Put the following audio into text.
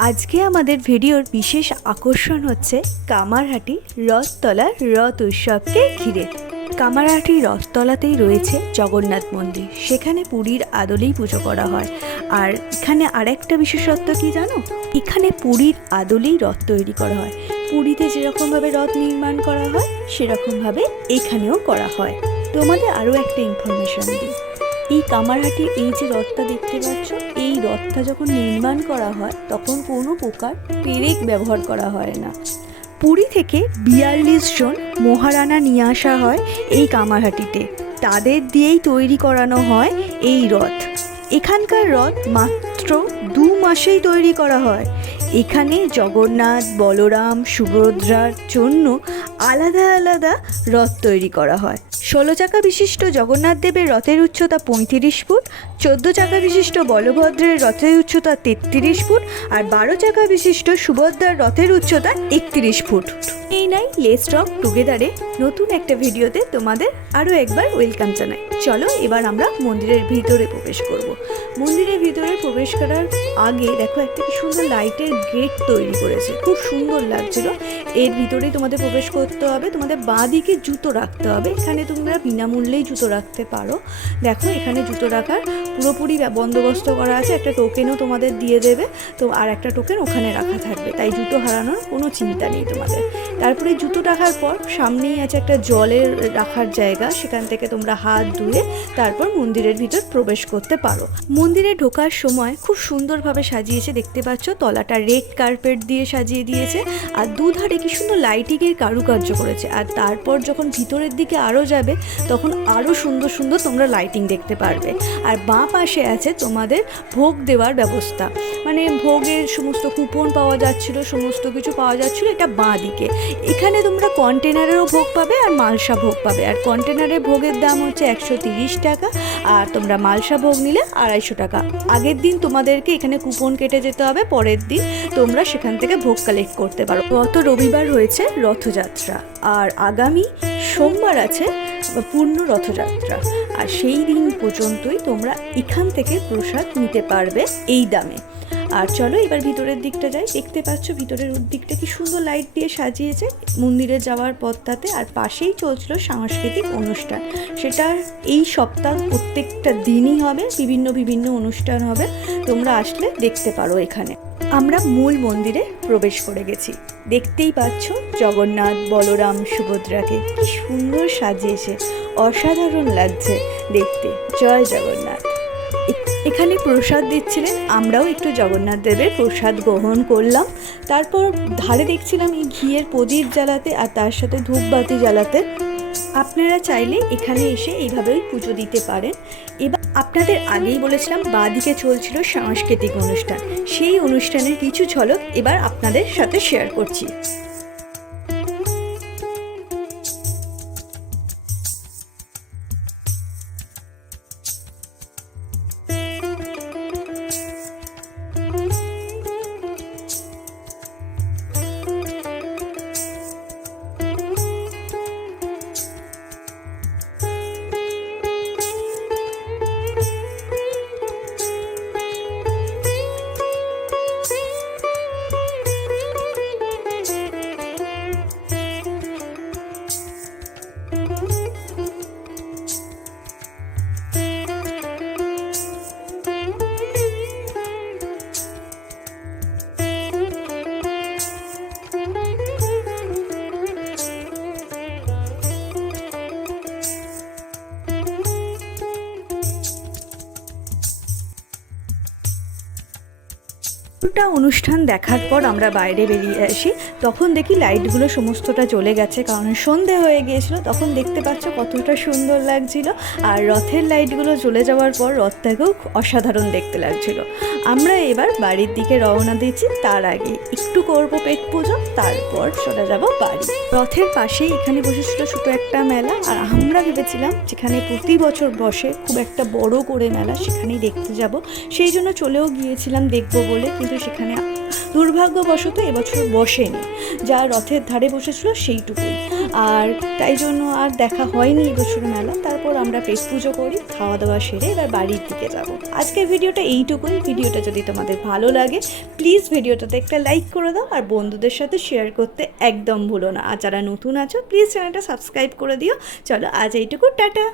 আজকে আমাদের ভিডিওর বিশেষ আকর্ষণ হচ্ছে কামারহাটি রথতলার রথ উৎসবকে ঘিরে। কামারহাটি রথতলাতেই রয়েছে জগন্নাথ মন্দির। সেখানে পুরীর আদলেই পুজো করা হয়। আর এখানে আরেকটা বিশেষত্ব কি জানো? এখানে পুরীর আদলেই রথ তৈরি করা হয়। পুরীতে যেরকমভাবে রথ নির্মাণ করা হয়, সেরকমভাবে এখানেও করা হয়। তোমাদের আরও একটা ইনফরমেশন দিই। এই কামারহাটি এই যে রথটা দেখতে পাচ্ছ, এই রথটা যখন নির্মাণ করা হয়, তখন কোনো প্রকার পেরেক ব্যবহার করা হয় না। পুরী থেকে বিয়াল্লিশ জন মহারানা নিয়ে আসা হয় এই কামারহাটিতে। তাদের দিয়েই তৈরি করানো হয় এই রথ। এখানকার রথ মাত্র দু মাসেই তৈরি করা হয়। এখানে জগন্নাথ, বলরাম, সুভদ্রার জন্য আলাদা আলাদা রথ তৈরি করা হয়। ষোলো চাকা বিশিষ্ট জগন্নাথ দেবের রথের উচ্চতা পঁয়ত্রিশ ফুট, চোদ্দ চাকা বিশিষ্ট বলভদ্রের রথের উচ্চতা তেত্রিশ ফুট আর বারো চাকা বিশিষ্ট সুভদ্রার রথের উচ্চতা একত্রিশ ফুট। এই নাই লেস রক টুগেদারে নতুন একটা ভিডিওতে তোমাদের আরও একবার ওয়েলকাম জানাই। চলো এবার আমরা মন্দিরের ভিতরে প্রবেশ করব। মন্দিরের ভিতরে প্রবেশ করার আগে দেখো একটা সুন্দর লাইটের গেট তৈরি করেছে। খুব সুন্দর লাগছিল। এর ভিতরেই তোমাদের প্রবেশ করতে হবে। তোমাদের বাঁ দিকে জুতো রাখতে হবে। এখানে তোমরা বিনামূল্যেই জুতো রাখতে পারো। দেখো, এখানে জুতো রাখার পুরোপুরি বন্দোবস্ত করা আছে। একটা টোকেনও তোমাদের দিয়ে দেবে। তো আর একটা টোকেন ওখানে রাখা থাকবে। তাই জুতো হারানোর কোনো চিন্তা নেই তোমাদের। তারপরে জুতো রাখার পর সামনেই আছে একটা জলের রাখার জায়গা। সেখান থেকে তোমরা হাত ধুয়ে তারপর মন্দিরের ভিতর প্রবেশ করতে পারো। মন্দিরে ঢোকার সময় খুব সুন্দরভাবে সাজিয়েছে। দেখতে পাচ্ছ, তলাটা রেড কার্পেট দিয়ে সাজিয়ে দিয়েছে। আর দুধারে কি সুন্দর লাইটিংয়ের কারুকার্য করেছে। আর তারপর যখন ভিতরের দিকে আরও যাবে, তখন আরও সুন্দর সুন্দর তোমরা লাইটিং দেখতে পারবে। আর বাঁ পাশে আছে তোমাদের ভোগ দেওয়ার ব্যবস্থা। মানে ভোগের সমস্ত কুপন পাওয়া যাচ্ছিল, সমস্ত কিছু পাওয়া যাচ্ছিল এটা বাঁ দিকে। এখানে তোমরা কন্টেনারেরও ভোগ পাবে আর মালসা ভোগ পাবে। আর কন্টেনারের ভোগের দাম হচ্ছে একশো তিরিশ টাকা, আর তোমরা মালসা ভোগ নিলে আড়াইশো টাকা। আগের দিন তোমাদেরকে এখানে কুপন কেটে যেতে হবে, পরের দিন তোমরা সেখান থেকে ভোগ কালেক্ট করতে পারো। গত রবিবার হয়েছে রথযাত্রা আর আগামী সোমবার আছে পূর্ণ রথযাত্রা। আর সেই দিন পর্যন্তই তোমরা এখান থেকে প্রসাদ নিতে পারবে এই দামে। আর চলো এবার ভিতরের দিকটা যাই। দেখতে পাচ্ছ ভিতরের দিকটা কি সুন্দর লাইট দিয়ে সাজিয়েছে মন্দিরে যাওয়ার পথটাতে। আর পাশেই চলছিল সাংস্কৃতিক অনুষ্ঠান। সেটা এই সপ্তাহ প্রত্যেকটা দিনই হবে। বিভিন্ন বিভিন্ন অনুষ্ঠান হবে। তোমরা আসলে দেখতে পারো এখানে। আমরা মূল মন্দিরে প্রবেশ করে গেছি। দেখতেই পাচ্ছ জগন্নাথ, বলরাম, সুভদ্রাকে কি সুন্দর সাজিয়েছে অসাধারণ লাগছে দেখতে। জয় জগন্নাথ। এখানে প্রসাদ দিচ্ছিলেন, আমরাও একটু জগন্নাথ দেবের প্রসাদ গ্রহণ করলাম। তারপর ধারে দেখছিলাম এই ঘিয়ের প্রদীপ জ্বালাতে আর তার সাথে ধূপবাতি জ্বালাতে। আপনারা চাইলে এখানে এসে এইভাবেই পুজো দিতে পারেন। এবার আপনাদের আগেই বলেছিলাম, বাদিকে চলছিল সাংস্কৃতিক অনুষ্ঠান। সেই অনুষ্ঠানের কিছু ঝলক এবার আপনাদের সাথে শেয়ার করছি। পুরোটা অনুষ্ঠান দেখার পর আমরা বাইরে বেরিয়ে আসি। তখন দেখি লাইটগুলো সমস্তটা চলে গেছে, কারণ সন্ধে হয়ে গিয়েছিল, তখন দেখতে পাচ্ছ কতটা সুন্দর লাগছিল। আর রথের লাইটগুলো চলে যাওয়ার পর রথটাকেও অসাধারণ দেখতে লাগছিল। আমরা এবার বাড়ির দিকে রওনা দিচ্ছি তার আগে। একটু করব পেট পুজো, তারপর চলে যাব বাড়ি। রথের পাশেই এখানে বসেছিল ছোট একটা মেলা, আর আমরা ভেবেছিলাম যেখানে প্রতি বছর বসে খুব একটা বড় করে মেলা সেখানেই দেখতে যাব। সেই জন্য চলেও গিয়েছিলাম দেখব বলে কিন্তু সেখানে দুর্ভাগ্যবশত এবছর বসেনি। যা রথের ধারে বসেছিল সেইটুকুই। আর তাই জন্য আর দেখা হয়নি এবছর মেলা। তারপর আমরা পেট পুজো করি খাওয়া দাওয়া সেরে এবার বাড়ির দিকে যাব। আজকের ভিডিওটা এইটুকুই। ভিডিওটা যদি তোমাদের ভালো লাগে প্লিজ ভিডিওটাতে একটা লাইক করে দাও আর বন্ধুদের সাথে শেয়ার করতে একদম ভুলো না। আর যারা নতুন আছো প্লিজ চ্যানেলটা সাবস্ক্রাইব করে দিও। চলো আজ এইটুকু। টাটা!